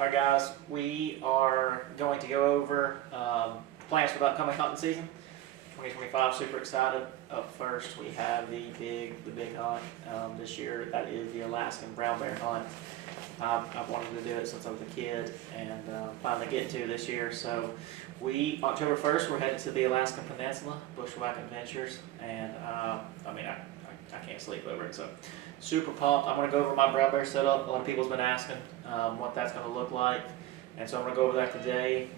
Alright guys, we are going to go over plans for the upcoming hunting season, 2025. Super excited. Up first we have the big hunt this year. That is the Alaskan Brown bear hunt. I've wanted to do it since I was a kid and finally get to this year. So October 1st, we're headed to the Alaskan Peninsula, Bushwhack Adventures, and I can't sleep over it. So super pumped. I'm going to go over my brown bear setup. A lot of people's been asking what that's going to look like, and so I'm going to go over that today.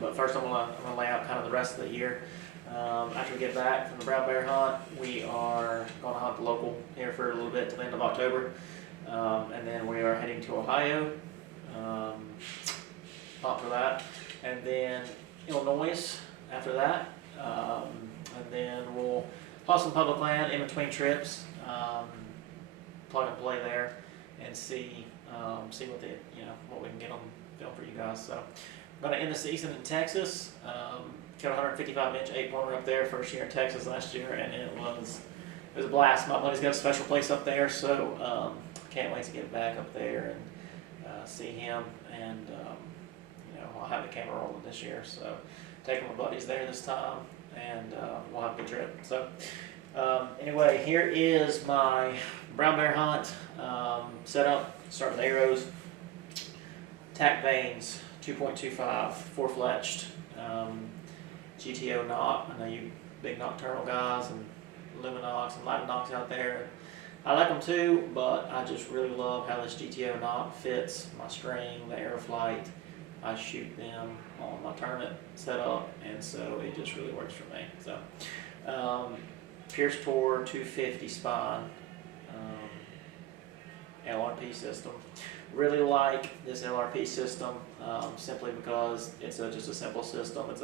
But first I'm going to lay out kind of the rest of the year. After we get back from the brown bear hunt, we are going to hunt the local here for a little bit to the end of October. And then we are heading to Ohio, pumped for that. And then Illinois after that. And then we'll hunt some public land in between trips, plug and play there, and see what we can get on film for you guys. So I'm going to end the season in Texas. Killed a 155-inch 8-pointer up there, first year in Texas last year, and it was a blast. My buddy's got a special place up there, so can't wait to get back up there and see him. And I'll have the camera rolling this year, so taking my buddies there this time, and we'll have a good trip. So anyway, here is my brown bear hunt setup. Start with arrows, tack vanes, 2.25, 4-fletched, GTO knot. I know you big nocturnal guys and Luminox and Latinox out there. I like them too, but I just really love how this GTO knot fits my string, the arrow flight. I shoot them on my tournament setup, and so it just really works for me. So Pierce Tor 250 spine, LRP system. Really like this LRP system simply because it's just a simple system. It's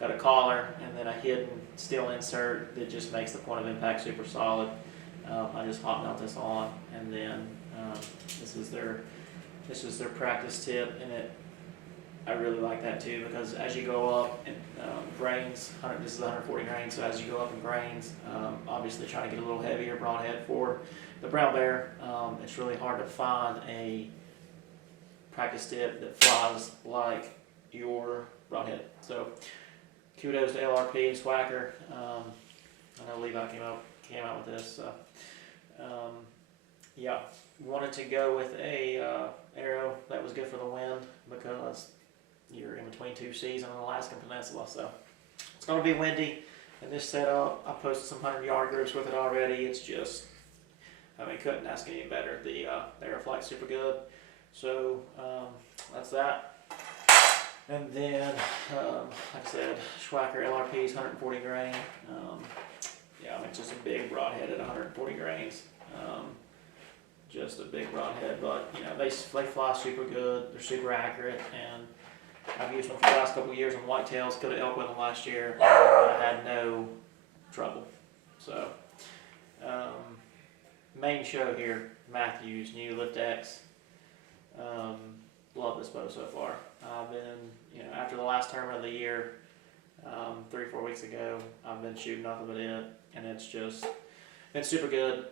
got a collar and then a hidden steel insert that just makes the point of impact super solid. I just hot mount this on, and then this is their practice tip, and I really like that too, because as you go up in grains, this is 140 grains, so as you go up in grains, obviously trying to get a little heavier broadhead for the brown bear, it's really hard to find a practice tip that flies like your broadhead. So kudos to LRP and Swacker. I know Levi came out with this. Yeah, wanted to go with a arrow that was good for the wind, because you're in between two seas on the Alaskan Peninsula, so it's going to be windy in this setup. I posted some 100-yard groups with it already. It's just, couldn't ask any better. The arrow flight's super good. So that's that. And then, like I said, Schwacker LRP's 140 grain. It's just a big broadhead at 140 grains. Just a big broadhead, but they fly super good. They're super accurate, and I've used them for the last couple of years on whitetails. Killed an elk with them last year, and I had no trouble. So main show here, Matthews new Lift X. Love this bow so far. I've been, after the last tournament of the year, 3-4 weeks ago, I've been shooting nothing but it, and it's just been super good.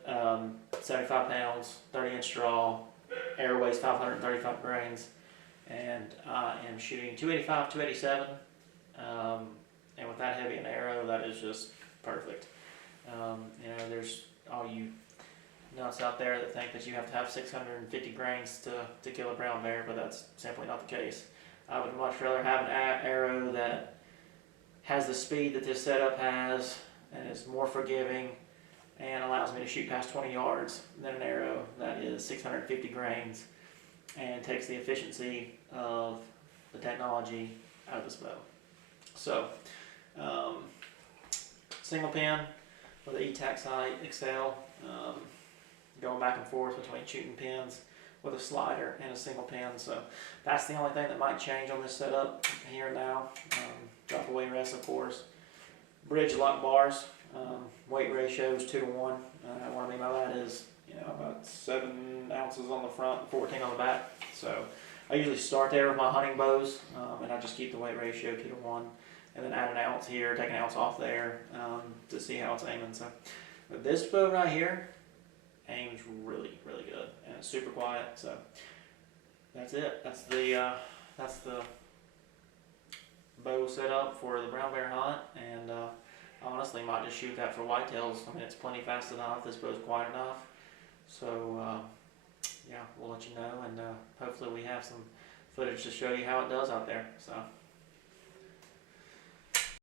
75 pounds, 30-inch draw, arrow weighs 535 grains, and I am shooting 285, 287, and with that heavy an arrow, that is just perfect. There's all you nuts out there that think that you have to have 650 grains to kill a brown bear, but that's simply not the case. I would much rather have an arrow that has the speed that this setup has and is more forgiving and allows me to shoot past 20 yards than an arrow that is 650 grains and takes the efficiency of the technology out of this bow. So, single pin with the E-Tac sight Excel, going back and forth between shooting pins with a slider and a single pin. So that's the only thing that might change on this setup here and now. Drop away rest, of course. Bridge lock bars, weight ratio is 2-to-1. What I mean by that is, about 7 ounces on the front, 14 on the back. So I usually start there with my hunting bows, and I just keep the weight ratio 2-to-1, and then add an ounce here, take an ounce off there to see how it's aiming. So with this bow right here, aims really, really good, and it's super quiet. So that's it. That's the bow set up for the brown bear hunt, and I honestly might just shoot that for whitetails. I mean, it's plenty fast enough. This bow's quiet enough. So yeah, we'll let you know, and hopefully we have some footage to show you how it does out there. So.